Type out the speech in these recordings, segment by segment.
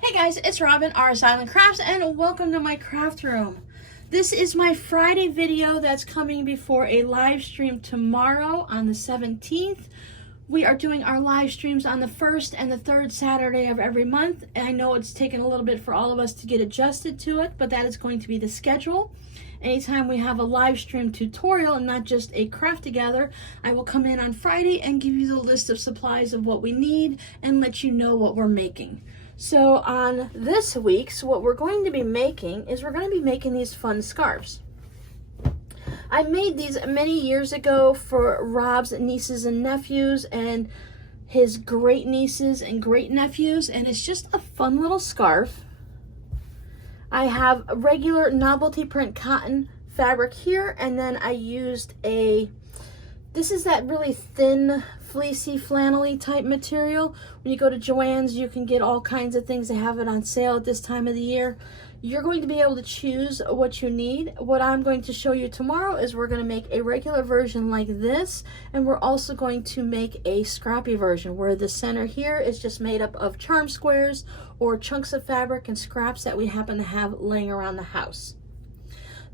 Hey guys, it's Robin, RsIslandCrafts, and welcome to my craft room. This is my Friday video that's coming before a live stream tomorrow on the 17th. We are doing our live streams on the first and the third Saturday of every month. And I know it's taken a little bit for all of us to get adjusted to it, but that is going to be the schedule. Anytime we have a live stream tutorial and not just a craft together, I will come in on Friday and give you the list of supplies of what we need and let you know what we're making. So on this week's, what we're going to be making is we're going to be making these fun scarves. I made these many years ago for Rob's nieces and nephews and his great nieces and great nephews, and it's just a fun little scarf. I have a regular novelty print cotton fabric here, and then I used this is that really thin, fleecy, flannel-y type material. When you go to Joann's, you can get all kinds of things. They have it on sale at this time of the year. You're going to be able to choose what you need. What I'm going to show you tomorrow is we're going to make a regular version like this, and we're also going to make a scrappy version where the center here is just made up of charm squares or chunks of fabric and scraps that we happen to have laying around the house.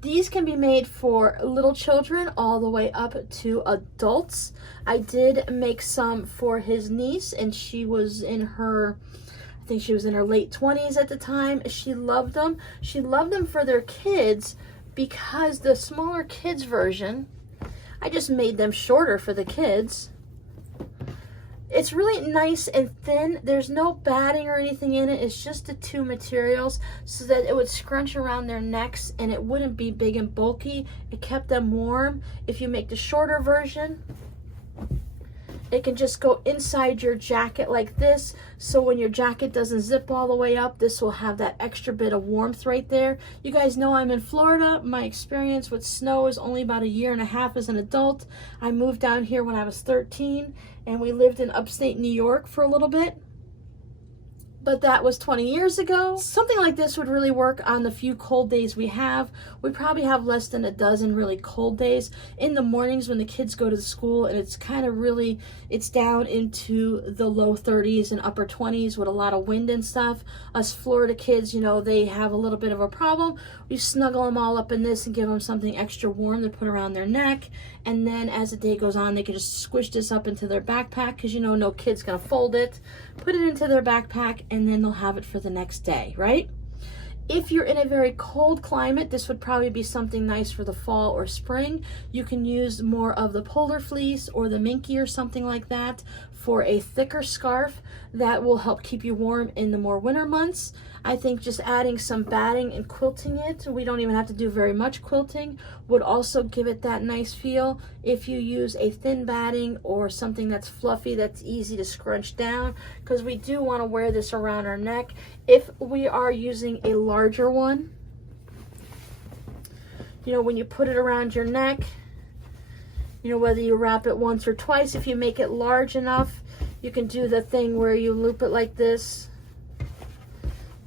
These can be made for little children all the way up to adults. I did make some for his niece, and she was in her, I think she was in her late 20s at the time. She loved them. She loved them for their kids because the smaller kids version, I just made them shorter for the kids. It's really nice and thin. There's no batting or anything in it. It's just the two materials so that it would scrunch around their necks and it wouldn't be big and bulky. It kept them warm. If you make the shorter version, it can just go inside your jacket like this. So when your jacket doesn't zip all the way up, this will have that extra bit of warmth right there. You guys know I'm in Florida. My experience with snow is only about 1.5 years as an adult. I moved down here when I was 13, and we lived in upstate New York for a little bit. But that was 20 years ago. Something like this would really work on the few cold days we have. We probably have less than a dozen really cold days. In the mornings when the kids go to school and it's kind of really, it's down into the low 30s and upper 20s with a lot of wind and stuff. Us Florida kids, you know, they have a little bit of a problem. We snuggle them all up in this and give them something extra warm to put around their neck. And then as the day goes on, they can just squish this up into their backpack because, you know, no kid's gonna fold it. Put it into their backpack and then they'll have it for the next day, right? If you're in a very cold climate, this would probably be something nice for the fall or spring. You can use more of the polar fleece or the minky or something like that for a thicker scarf that will help keep you warm in the more winter months. I think just adding some batting and quilting it, we don't even have to do very much quilting, would also give it that nice feel. If you use a thin batting or something that's fluffy, that's easy to scrunch down, because we do want to wear this around our neck. If we are using a larger one, you know, when you put it around your neck, you know, whether you wrap it once or twice, if you make it large enough, you can do the thing where you loop it like this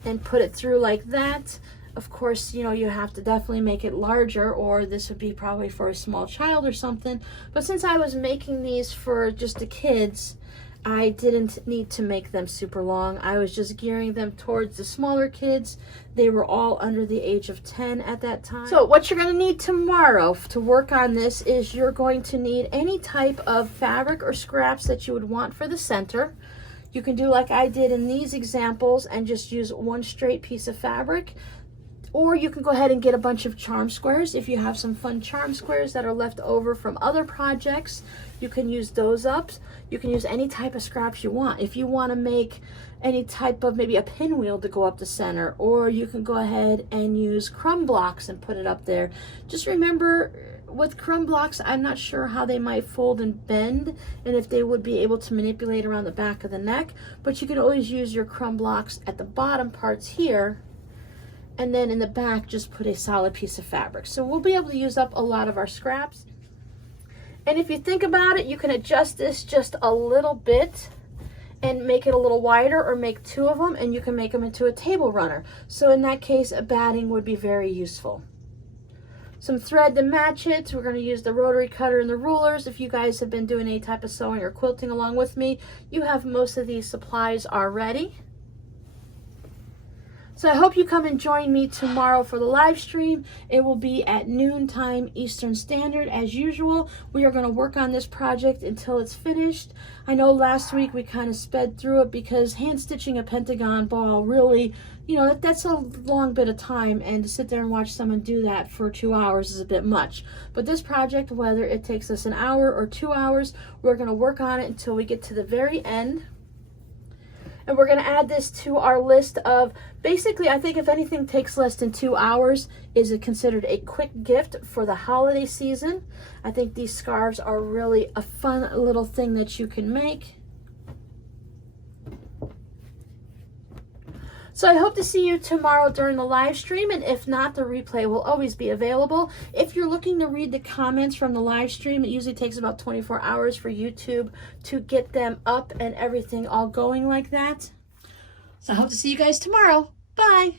and put it through like that. Of course, you know, you have to definitely make it larger, or this would be probably for a small child or something. But since I was making these for just the kids, I didn't need to make them super long. I was just gearing them towards the smaller kids. They were all under the age of 10 at that time. So what you're going to need tomorrow to work on this is you're going to need any type of fabric or scraps that you would want for the center. You can do like I did in these examples and just use one straight piece of fabric. Or you can go ahead and get a bunch of charm squares. If you have some fun charm squares that are left over from other projects, you can use those up. You can use any type of scraps you want. If you want to make any type of maybe a pinwheel to go up the center, or you can go ahead and use crumb blocks and put it up there. Just remember, with crumb blocks, I'm not sure how they might fold and bend and if they would be able to manipulate around the back of the neck, but you can always use your crumb blocks at the bottom parts here, and then in the back just put a solid piece of fabric. So we'll be able to use up a lot of our scraps. And if you think about it, you can adjust this just a little bit and make it a little wider, or make 2 of them and you can make them into a table runner. So in that case, a batting would be very useful. Some thread to match it. We're going to use the rotary cutter and the rulers. If you guys have been doing any type of sewing or quilting along with me, you have most of these supplies already. So I hope you come and join me tomorrow for the live stream. It will be at noontime Eastern Standard as usual. We are going to work on this project until it's finished. I know last week we kind of sped through it because hand stitching a pentagon ball really, you know, that's a long bit of time, and to sit there and watch someone do that for 2 hours is a bit much. But this project, whether it takes us an hour or 2 hours, we're going to work on it until we get to the very end. And we're going to add this to our list of, basically, I think if anything takes less than 2 hours, is it considered a quick gift for the holiday season. I think these scarves are really a fun little thing that you can make. So I hope to see you tomorrow during the live stream, and if not, the replay will always be available. If you're looking to read the comments from the live stream, it usually takes about 24 hours for YouTube to get them up and everything all going like that. So I hope to see you guys tomorrow. Bye.